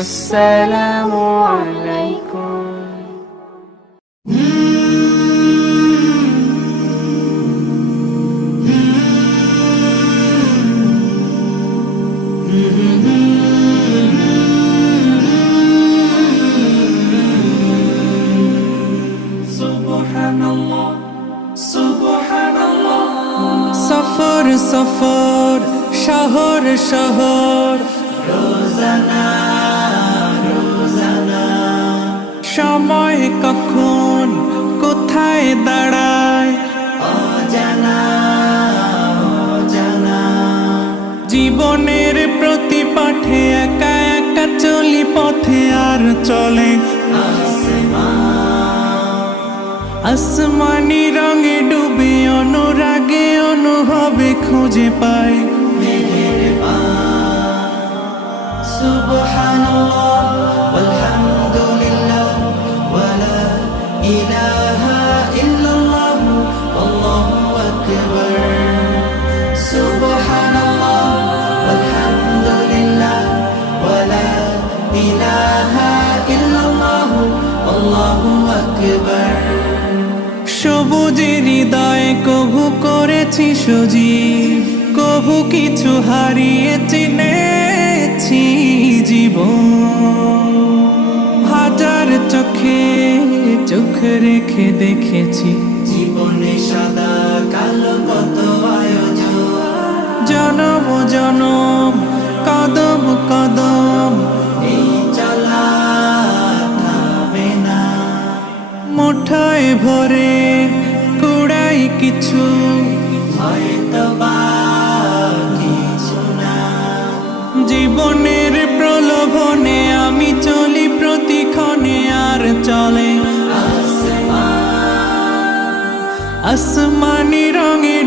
আসসালামু আলাইকুম। সুবহানাল্লাহ সুবহানাল্লাহ। সফর সফর শহর শহর, রোজানা রোজানা, সময় কখন কোথায় দাঁড়ায় অজানা অজানা। জীবনের প্রতি পাঠে একা একা চলি পথে, আর চলে আসমানি রঙে ডুবে, অনুরাগে অনুভবে খুঁজে পাই সুবহানাল্লাহ ওয়ালহামদুলিল্লাহ ওয়ালা ইলাহা ইল্লাল্লাহ আল্লাহু আকবার। সুবহানাল্লাহ ওয়ালহামদুলিল্লাহ ওয়ালা ইলাহা ইল্লাল্লাহ আল্লাহু আকবার। সবুজের হৃদয়ে কভু করেছি সজীব, কভু কিছু হারিয়ে চিনেছি জীবন। হাজার চোখে চোখ রেখে দেখেছি জীবনে সাদা কালো কত আয়োজন। জনম জনম কদম কদম এই চলা থামে না। মুঠোয় ভরে কুড়াই কিছু, হয়তো বা কিছু না। জীবনের প্রলোভনে আমি চলি প্রতিক্ষণে, আর চলে আসমানি রঙে